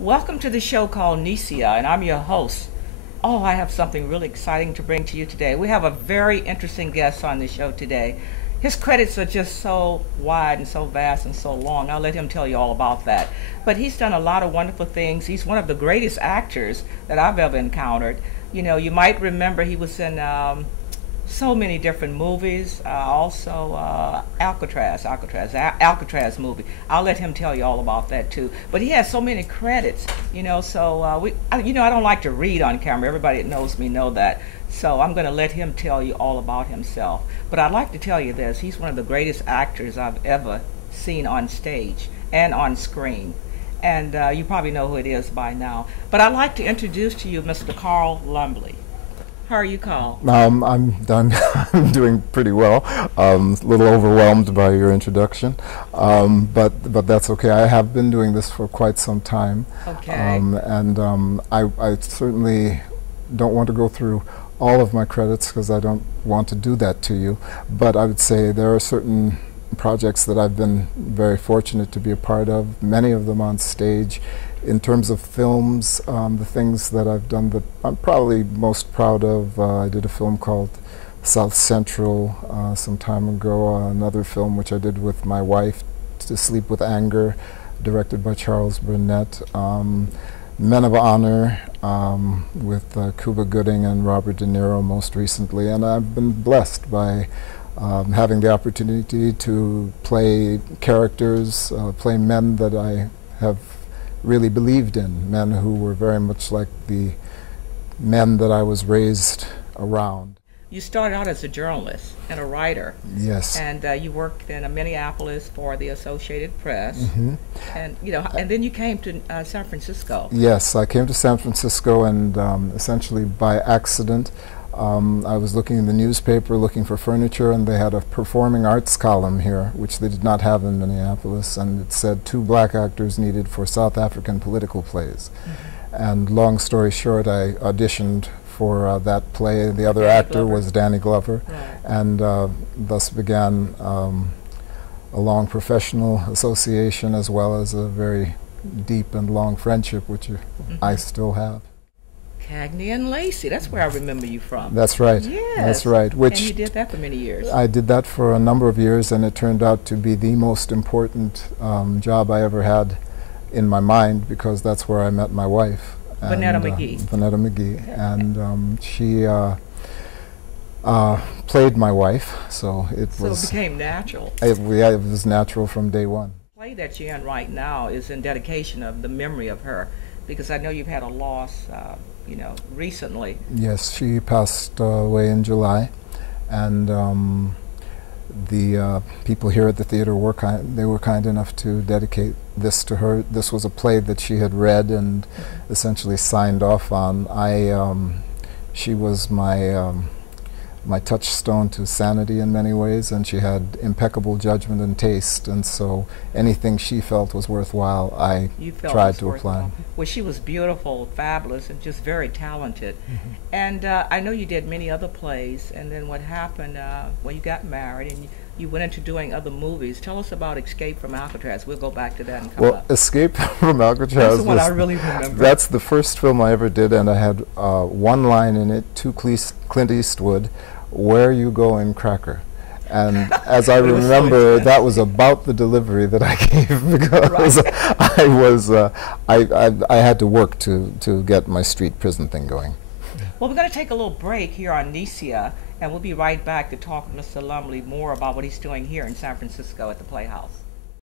Welcome to the show called Nisayah, and I'm your host. Oh, I have something really exciting to bring to you today. We have a very interesting guest on the show today. His credits are just so wide and so vast and so long. I'll let him tell you all about that. But he's done a lot of wonderful things. He's one of the greatest actors that I've ever encountered. You know, you might remember he was in so many different movies. Also, Alcatraz movie. I'll let him tell you all about that too. But he has so many credits, you know. So I don't like to read on camera. Everybody that knows me know that. So I'm going to let him tell you all about himself. But I'd like to tell you this: he's one of the greatest actors I've ever seen on stage and on screen. And you probably know who it is by now. But I'd like to introduce to you Mr. Carl Lumbly. How are you, Carl? I'm done. I'm doing pretty well. A little overwhelmed by your introduction, but that's okay. I have been doing this for quite some time. Okay. I certainly don't want to go through all of my credits because I don't want to do that to you. But I would say there are certain projects that I've been very fortunate to be a part of, many of them on stage. In terms of films, the things that I've done that I'm probably most proud of, I did a film called South Central some time ago, another film which I did with my wife, To Sleep with Anger, directed by Charles Burnett, Men of Honor with Cuba Gooding and Robert De Niro most recently, and I've been blessed by having the opportunity to play characters, play men that I have really believed in, men who were very much like the men that I was raised around. You started out as a journalist and a writer. Yes. And you worked in Minneapolis for the Associated Press. Mm-hmm. And then you came to San Francisco. Yes, I came to San Francisco, and essentially by accident, I was looking in the newspaper looking for furniture, and they had a performing arts column here, which they did not have in Minneapolis, and it said 2 black actors needed for South African political plays. Mm-hmm. And long story short, I auditioned for that play. The other actor was Danny Glover, right. And thus began a long professional association as well as a very deep and long friendship, which mm-hmm. I still have. Cagney and Lacey, that's where I remember you from. That's right. Yes. That's right. And you did that for many years. I did that for a number of years, and it turned out to be the most important job I ever had in my mind, because that's where I met my wife. Vonetta McGee. Vonetta McGee. And she played my wife, so it became natural. It was natural from day one. The play that you're in right now is in dedication of the memory of her, because I know you've had a loss recently. Yes, she passed away in July, and the people here at the theater were kind enough to dedicate this to her. This was a play that she had read and mm-hmm. essentially signed off on. She was my touchstone to sanity in many ways, and she had impeccable judgment and taste, and so anything she felt was worthwhile, I tried to apply. Well, she was beautiful, fabulous, and just very talented. Mm-hmm. And I know you did many other plays, and then what happened when you got married and you went into doing other movies. Tell us about Escape from Alcatraz. We'll go back to that and come up. Escape from Alcatraz, that's the one I really remember. That's the first film I ever did, and I had one line in it to Clint Eastwood, "Where you going, cracker?" And as I remember, that was about the delivery that I gave, because right. I had to work to get my street prison thing going. Well, we're going to take a little break here on Nisayah, and we'll be right back to talk to Mr. Lumbly more about what he's doing here in San Francisco at the Playhouse.